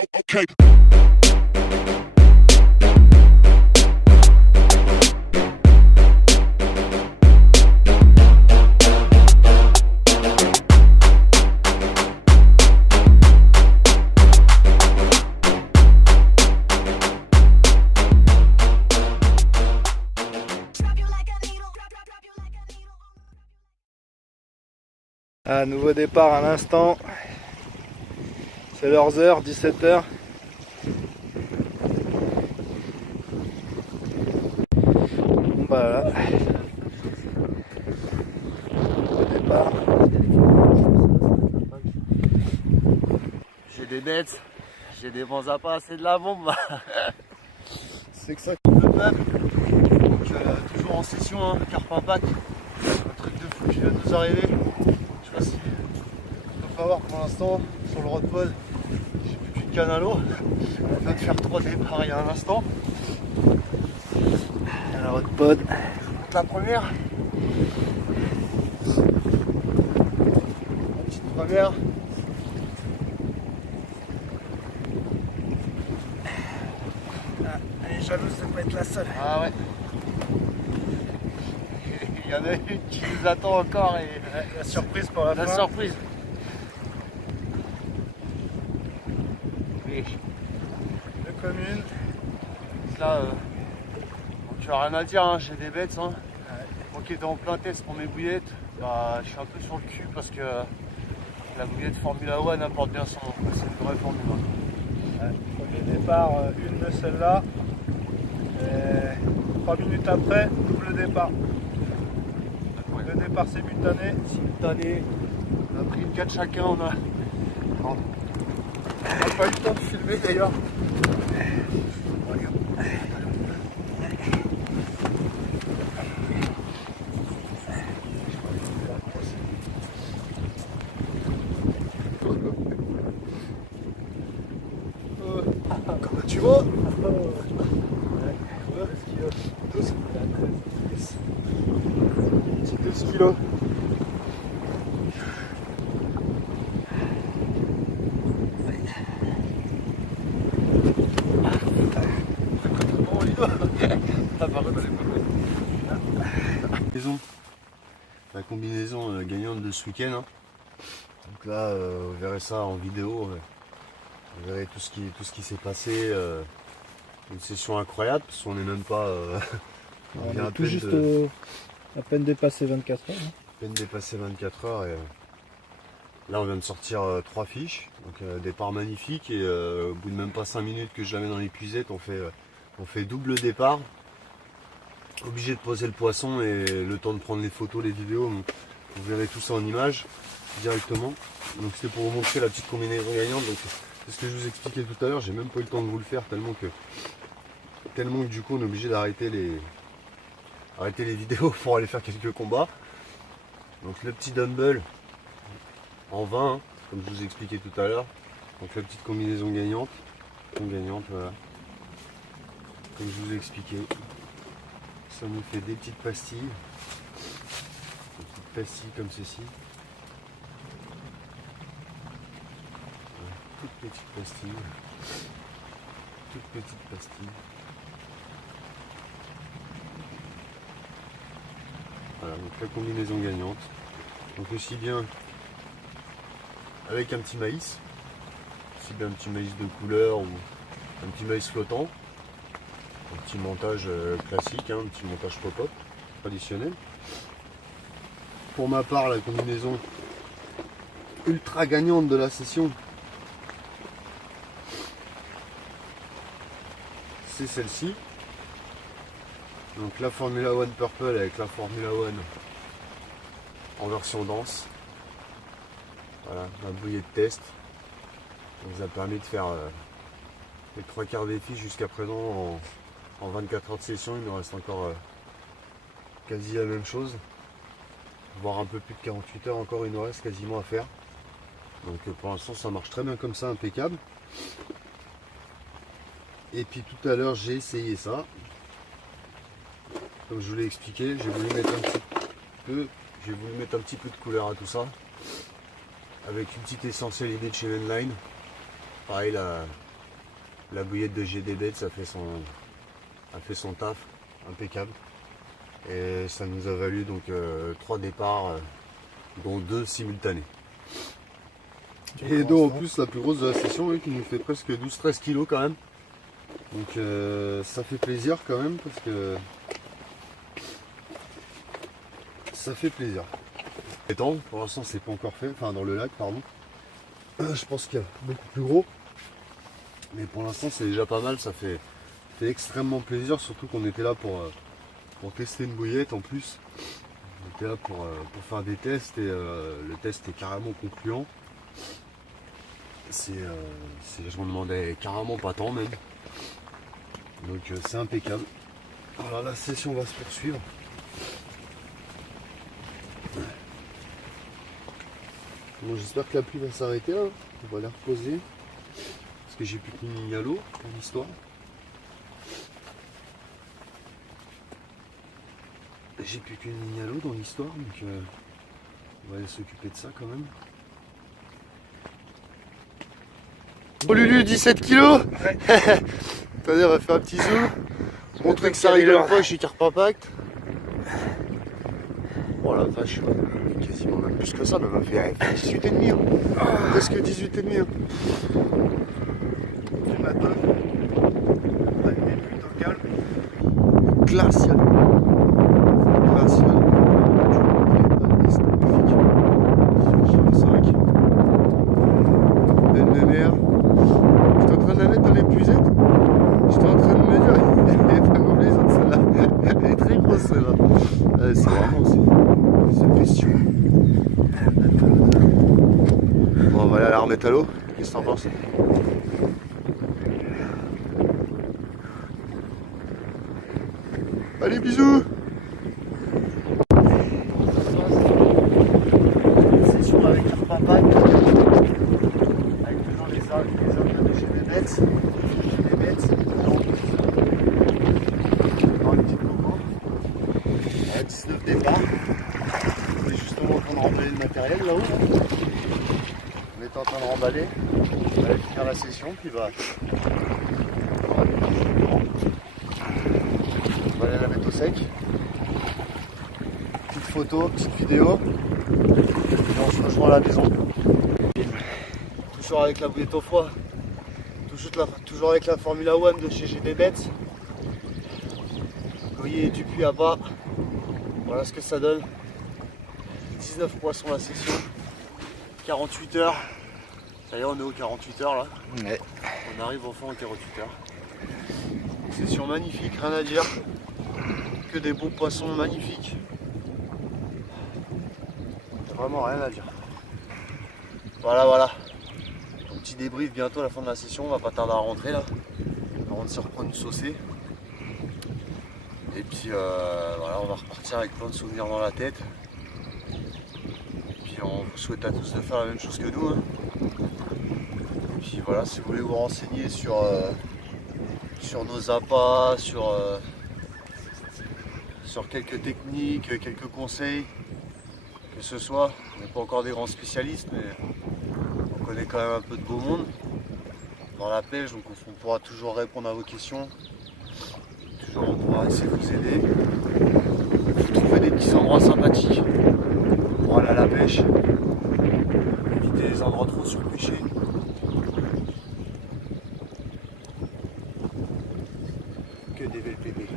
Okay. Un nouveau départ à l'instant. C'est leurs heures, 17h. Bon bah là. Nouveau départ. J'ai des bêtes, j'ai des bons appâts, c'est de la bombe. C'est que ça. Le peuple, donc toujours en session, hein, carpe impact. Un truc de fou qui vient de nous arriver. Je sais pas si il faut voir pour l'instant sur le road pod. J'ai plus qu'une canne à l'eau. On vient de faire 3 départs il y a un instant. La road pod. Donc la première. La petite première. Elle est jalouse de pas être la seule. Ah ouais. Il y en a une qui nous attend encore et La surprise pour la la fin. surprise. Oui. De commune. Là, tu as rien à dire, hein, j'ai des bêtes. Hein. Moi qui étais en plein test pour mes bouillettes, bah, je suis un peu sur le cul parce que la bouillette Formula One apporte bien son nom. C'est une vraie Formule 1. Premier départ, une de celle-là. 3 minutes après, double départ. Le départ simultané. Simultané, on a pris une 4 chacun, on a pas eu le temps de filmer d'ailleurs. Comment tu vas? 12 kilos. La combinaison gagnante de ce week-end. Hein. Donc là, vous verrez ça en vidéo. Vous verrez tout ce qui s'est passé. Une session incroyable parce qu'on n'est même pas. On vient est tout juste à peine dépassé 24 heures. Hein. à peine dépassé 24 heures et là on vient de sortir 3 fiches. Donc départ magnifique et au bout de même pas 5 minutes que je la mets dans l'épuisette, on fait double départ. Obligé de poser le poisson et le temps de prendre les photos, les vidéos. Donc, vous verrez tout ça en images directement. Donc c'était pour vous montrer la petite combinaison gagnante. Donc c'est ce que je vous expliquais tout à l'heure, j'ai même pas eu le temps de vous le faire tellement que du coup on est obligé d'arrêter les vidéos pour aller faire quelques combats. Donc le petit dumbbell en 20, hein, comme je vous expliquais tout à l'heure. Donc la petite combinaison gagnante, voilà. Comme je vous ai expliqué. Ça nous fait des petites pastilles. Des petites pastilles comme ceci. Voilà, toutes petites pastilles. Toutes petites pastilles. Voilà, donc la combinaison gagnante. Donc aussi bien avec un petit maïs, aussi bien un petit maïs de couleur ou un petit maïs flottant, un petit montage classique, hein, un petit montage pop-up traditionnel. Pour ma part, la combinaison ultra gagnante de la session, c'est celle-ci. Donc la Formula One Purple avec la Formula One en version dense. Voilà, ma bouillée de test. Ça nous a permis de faire les 3/4 des fiches jusqu'à présent en 24 heures de session. Il nous reste encore quasi la même chose. Voire un peu plus de 48 heures encore, il nous reste quasiment à faire. Donc pour l'instant ça marche très bien comme ça, impeccable. Et puis tout à l'heure j'ai essayé ça. Comme je vous l'ai expliqué, j'ai voulu mettre un petit peu de couleur à tout ça. Avec une petite essentielle idée de chez Mainline. Pareil, La bouillette de GDBet, a fait son taf, impeccable. Et ça nous a valu donc 3 départs, dont 2 simultanés. Et donc en plus la plus grosse de la session, oui, qui nous fait presque 12-13 kilos quand même. Donc ça fait plaisir quand même parce que ça fait plaisir. Étant, pour l'instant c'est pas encore fait, enfin dans le lac pardon. Je pense qu'il y a beaucoup plus gros. Mais pour l'instant c'est déjà pas mal, ça fait extrêmement plaisir, surtout qu'on était là pour tester une bouillette en plus. On était là pour faire des tests et le test est carrément concluant. Je m'en demandais carrément pas tant même. Donc c'est impeccable. Alors la session va se poursuivre. Bon, j'espère que la pluie va s'arrêter là. On va la reposer. Parce que j'ai plus qu'une ligne à l'eau dans l'histoire. J'ai plus qu'une ligne à l'eau dans l'histoire, donc on va aller s'occuper de ça quand même. Oh Lulu, 17 kilos. Attendez, on va faire un petit zoom. Montrer que ça rigole pas, je suis carpe impact. Oh la vache, quasiment même plus que ça, mais elle m'a fait 18,5. Hein. Presque 18,5. Hein. Du matin, il est plutôt calme. Glacial. Glacial. Belle de mer. J'étais en train de la mettre dans l'épuisette. J'étais en train de me dire, elle est pas comme les autres celle-là. Elle est très grosse celle-là. C'est vraiment, c'est précieux. Bon, on va aller la remettre à l'eau. Qu'est-ce que t'en penses? Allez, bisous! Session avec carpe impact. Avec toujours les hommes de chez les bêtes. Dans une petite coco. 19 départs. On est justement en train de remballer le matériel là-haut. On est en train de remballer. On va aller finir la session, puis va on va aller la mettre au sec. Petite photo, petite vidéo. Et on se rejoint à la maison. Toujours avec la bouillette au froid. Toujours avec la Formula One de chez GDBet. Courrier du puits à bas. Voilà ce que ça donne. 19 poissons la session. 48 heures. Ça y est, on est aux 48 heures là. Ouais. On arrive enfin aux 48 heures. Session magnifique, rien à dire. Que des beaux poissons magnifiques. Vraiment rien à dire. Voilà. Un petit débrief bientôt à la fin de la session. On va pas tarder à rentrer là. Avant de se reprendre une saucée. Et puis voilà, on va repartir avec plein de souvenirs dans la tête. Et puis on vous souhaite à tous de faire la même chose que nous. Hein. Et puis voilà, si vous voulez vous renseigner sur nos appâts, sur quelques techniques, quelques conseils, que ce soit. On n'est pas encore des grands spécialistes, mais on connaît quand même un peu de beau monde dans la pêche, donc on pourra toujours répondre à vos questions. Toujours on pourra essayer de vous aider. Vous trouver des petits endroits sympathiques pour aller à la pêche. Éviter les endroits trop surpêchés. Que des belles pépés.